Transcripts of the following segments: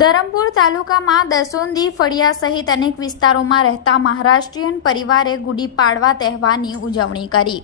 ધરમપુર તાલુકામાં દસોંદી ફળિયા સહિત અનેક વિસ્તારોમાં રહેતા મહારાષ્ટ્રીયન પરિવારે ગુડી પાડવા તહેવારની ઉજવણી કરી।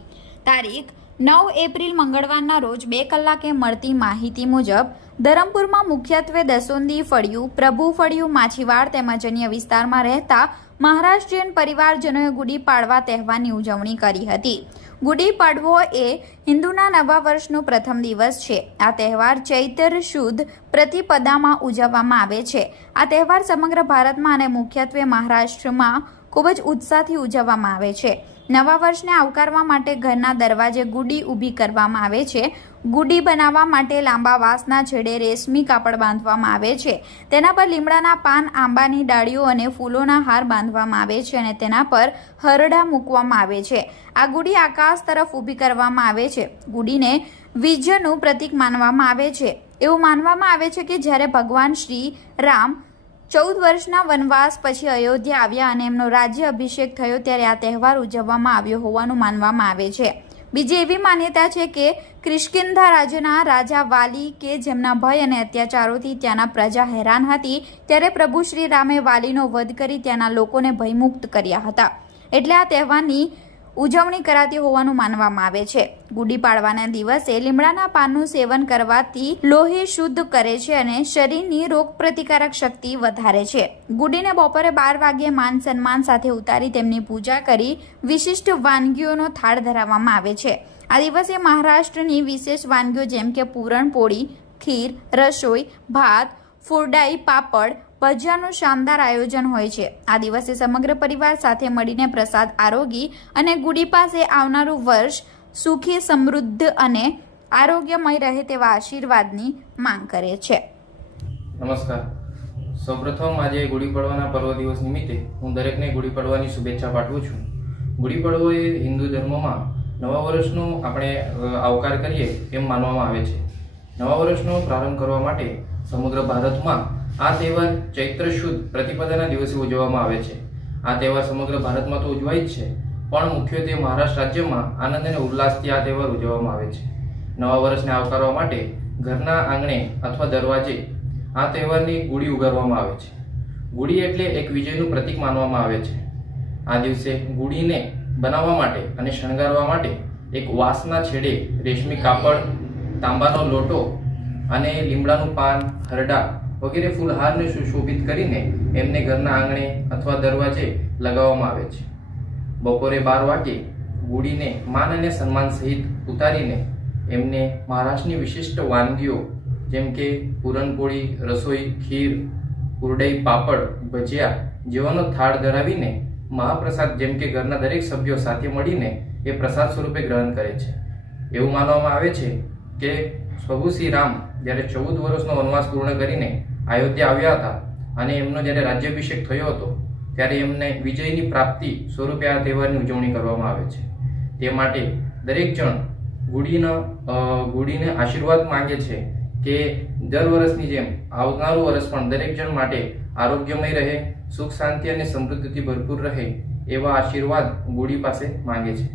તારીખ 9 એપ્રિલ મંગળવારના રોજ 2 કલાકે મળતી માહિતી મુજબ ધરમપુરમાં મુખ્યત્વે દસોંદી ફળિયું, પ્રભુ ફળિયું, માછીવાડ તેમજ અન્ય વિસ્તારમાં રહેતા મહારાષ્ટ્રીયન પરિવારજનોએ ગુડી પાડવા તહેવારની ઉજવણી કરી હતી। ગુડી પડવો એ હિન્દુના નવા વર્ષનો પ્રથમ દિવસ છે। આ તહેવાર ચૈત્ર શુદ્ધ પ્રતિપદામાં ઉજવવામાં આવે છે। આ તહેવાર સમગ્ર ભારતમાં અને મુખ્યત્વે મહારાષ્ટ્રમાં ખૂબ જ ઉત્સાહથી ઉજવવામાં આવે છે। નવા વર્ષને આવકારવા માટે ઘરના દરવાજે ગુડી ઊભી કરવામાં આવે છે। ગુડી બનાવવા માટે લાંબા વાંસના છેડે રેશમી કાપડ બાંધવામાં આવે છે। તેના પર લીમડાના પાન, આંબાની ડાળીઓ અને ફૂલોના હાર બાંધવામાં આવે છે અને તેના પર હરડા મૂકવામાં આવે છે। આ ગુડી આકાશ તરફ ઊભી કરવામાં આવે છે। ગુડીને વિજયનું પ્રતીક માનવામાં આવે છે। એવું માનવામાં આવે છે કે જ્યારે ભગવાન શ્રી રામ 14 વર્ષના વનવાસ પછી અયોધ્યા આવ્યા અને એમનો રાજ્ય અભિષેક થયો ત્યારે આ તહેવાર ઉજવવામાં આવ્યો હોવાનું માનવામાં આવે છે। બીજી એવી માન્યતા છે કે કિષ્કિંધા રાજ્યના રાજા વાલી કે જેમના ભય અને અત્યાચારોથી ત્યાંના પ્રજા હેરાન હતી ત્યારે પ્રભુ શ્રી રામે વાલીનો વધ કરી ત્યાંના લોકોને ભયમુક્ત કર્યા હતા, એટલે આ તહેવારની ઉજવણી કરાતી હોવાનું માનવામાં આવે છે। ગુડી પાડવાના દિવસે લીમડાના પાનનું સેવન કરવાથી લોહી શુદ્ધ કરે છે અને શરીરની રોગપ્રતિકારક શક્તિ વધારે છે। ગુડીને બપોરે 12 વાગ્યે માન સન્માન સાથે ઉતારી તેમની પૂજા કરી વિશિષ્ટ વાનગીઓનો થાળ ધરાવવામાં આવે છે। આ દિવસે મહારાષ્ટ્રની વિશેષ વાનગીઓ જેમ કે પૂરણપોળી, ખીર, રસોઈ, ભાત, ફુરડાઈ, પાપડ, ભજીયાનું શાનદાર આયોજન હોય છે। આ દિવસે સમગ્ર પરિવાર સાથે મળીને પ્રસાદ આરોગી અને ગુડી પાસે આવનારું વર્ષ સુખી, સમૃદ્ધ અને આરોગ્યમય રહે તેવા આશીર્વાદની માંગ કરે છે। નમસ્કાર। સૌપ્રથમ આજે ગુડી પડવાના પર્વ દિવસ નિમિત્તે હું દરેકને ગુડી પડવાની શુભેચ્છા પાઠવું છું। ગુડી પડવો એ હિન્દુ ધર્મમાં નવા વર્ષનો આપણે આવકાર કરીએ એમ માનવામાં આવે છે। નવા વર્ષનો પ્રારંભ કરવા માટે સમગ્ર ભારતમાં આ તહેવાર ચૈત્ર શુદ્ધ પ્રતિપદાના દિવસે ઉજવવામાં આવે છે। આ તહેવાર સમગ્ર ભારતમાં તો ઉજવાય જ છે, પણ મુખ્યત્વે મહારાષ્ટ્ર રાજ્યમાં આનંદ અને ઉલ્લાસથી આ તહેવાર ઉજવવામાં આવે છે। નવા વર્ષને આવકારવા માટે ઘરના આંગણે અથવા દરવાજે આ તહેવારની ગુડી ઉગાડવામાં આવે છે। ગુડી એટલે એક વિજયનું પ્રતીક માનવામાં આવે છે। આ દિવસે ગુડીને બનાવવા માટે અને શણગારવા માટે એક વાંસના છેડે રેશમી કાપડ, તાંબાનો લોટો અને લીમડાનું પાન, હરડા વગેરે ફૂલહારને સુશોભિત કરીને એમને ઘરના આંગણે અથવા દરવાજે લગાવવામાં આવે છે। બપોરે 12 વાગ્યે ગુડીને માન અને સન્માન સહિત ઉતારીને એમને મહારાષ્ટ્રની વિશિષ્ટ વાનગીઓ જેમ કે પૂરણપોળી, રસોઈ, ખીર, કુરડઈ, પાપડ, ભજીયા જેવાનો થાળ ધરાવીને મહાપ્રસાદ જેમ કે ઘરના દરેક સભ્યો સાથે મળીને એ પ્રસાદ સ્વરૂપે ગ્રહણ કરે છે। એવું માનવામાં આવે છે કે પ્રભુ શ્રી રામ જ્યારે 14 વર્ષનો વનવાસ પૂર્ણ કરીને અયોધ્યા આવ્યા હતા અને એમનો જ્યારે રાજ્યાભિષેક થયો હતો ત્યારે એમને વિજયની પ્રાપ્તિ સ્વરૂપે આ તહેવારની ઉજવણી કરવામાં આવે છે। તે માટે દરેક જણ ગુડીને આશીર્વાદ માંગે છે કે દર વર્ષની જેમ આવનારું વર્ષ પણ દરેક જણ માટે આરોગ્યમય રહે, સુખ શાંતિ અને સમૃદ્ધિથી ભરપૂર રહે એવા આશીર્વાદ ગુડી પાસે માંગે છે।